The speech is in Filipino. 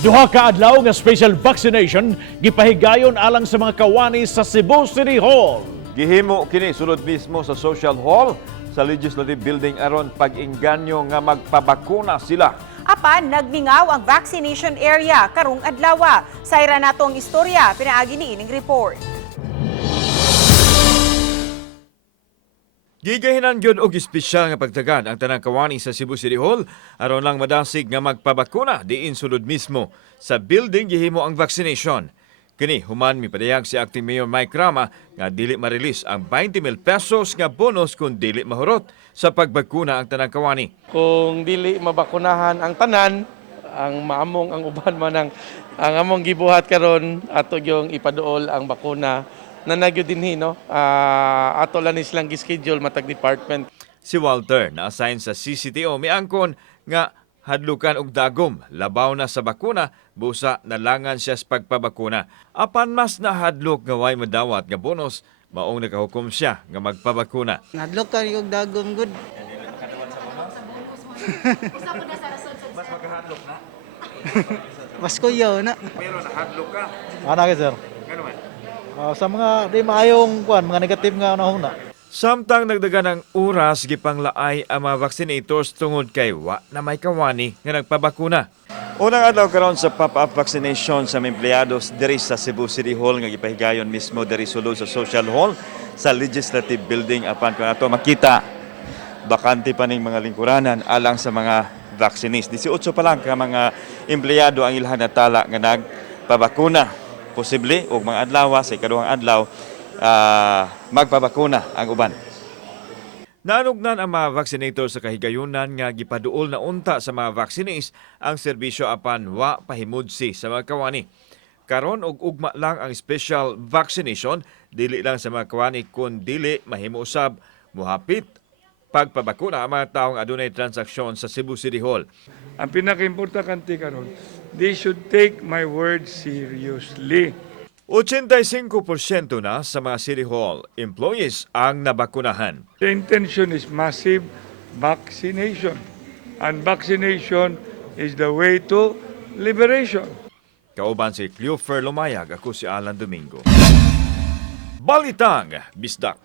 Duha ka adlaw nga special vaccination gipahigayon alang sa mga kawani sa Cebu City Hall. Gihimo kini sulod mismo sa Social Hall sa Legislative Building aron pag-inganyo nga magpabakuna sila. Apan nagmingaw ang vaccination area karong adlaw. Sayra natong istorya pinaagi ni ining report. Gigahinan gyud og espesyal nga pagtagad ang tanang kawani sa Cebu City Hall aron lang madasig nga magpabakuna diin sulod mismo sa building gihimo ang vaccination. Kini human mipadayag si Acting Mayor Mike Rama nga dili ma-release ang 20,000 pesos nga bonus kung dili mahurot sa pagbakuna ang tanang kawani. Kung dili mabakunahan ang tanan, ang maamong ang uban man ang among gibuhat karon ato yung ipaduol ang bakuna na nagyo dinhi no. Ato lang silang gi-schedule matag department. Si Walter na assign sa CCTO miangkon nga hadlukan og dagom labaw na sa bakuna busa nalangan siya sa pagpabakuna. Apan mas nahadlok nga way madawat nga bonus maong nakahukom siya nga magpabakuna. Nadlok ka yung dagom good. Mas makahadlok na. Mas kuyaw na. Pero nahadlok ka. Ana ka sir. Ngano man? Sa mga di maayong kuan, mga negative nga unahon na. Samtang nagdagan ng oras gipanglaay ang mga vaccinators tungod kay wa na may kawani nga nagpabakuna. Unang adlaw karon sa pop-up vaccination sa mga empleyados diri sa Cebu City Hall nga gipahigayon mismo diri sulod sa Social Hall sa Legislative Building apan kung ato makita bakante pa ning mga lingkuranan alang sa mga vaccinees. 18 pa lang ka mga empleyado ang ilhan natala nga nagpabakuna. Posible og mga adlaw sa ikaduhang adlaw magpabakuna ang uban. Naanugnan ang mga vaccinator sa kahigayunan nga gipaduol na unta sa mga vaccinees ang serbisyo apan wa pahimudsi sa mga kawani. Karon og ugma lang ang special vaccination dili lang sa mga kawani kun dili mahimo usab mohapit pagpabakuna ang mga taong adunay transaksyon sa Cebu City Hall. Ang pinaka-importante karon, they should take my word seriously. 85% na sa mga City Hall employees ang nabakunahan. The intention is massive vaccination. And vaccination is the way to liberation. Kauban si Cleofer Lumayag, ako si Alan Domingo. Balitang Bisdak.